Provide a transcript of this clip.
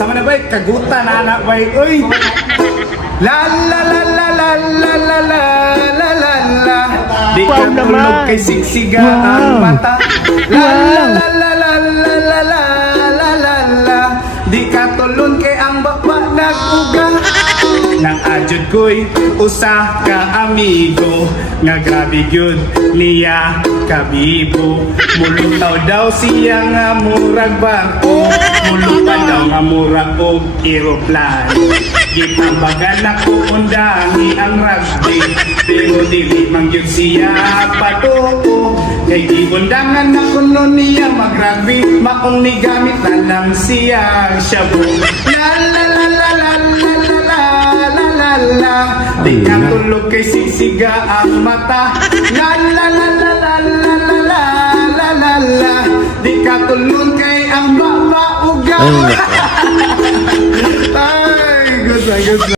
Sama na bay, kagutan na anak bay. Uy! La la la la la la la la la la la. Di ka tulog kay siksiga ang mata. La la la la la la la la la la la. Di ka tulog kay ang baba nag-uga. Nang adjud ko'y usa ka amigo. Nga grabe yun niya kabibo. Mulutaw daw siya nga murag barko. Mulutan daw nga murag og aeroplano. Gitambagan ako undangi ang rugby. Pero dili man yun siya patuo. Kay giundangan ako nun niya mag-rugby. Maong ni gamit na lang siya shabu. La la la la la la la la la la. Di ka tulog kay sisiga ang mata. La la la la la la la la la la la. Di ka tulog kay ang baba uga. Ay, good.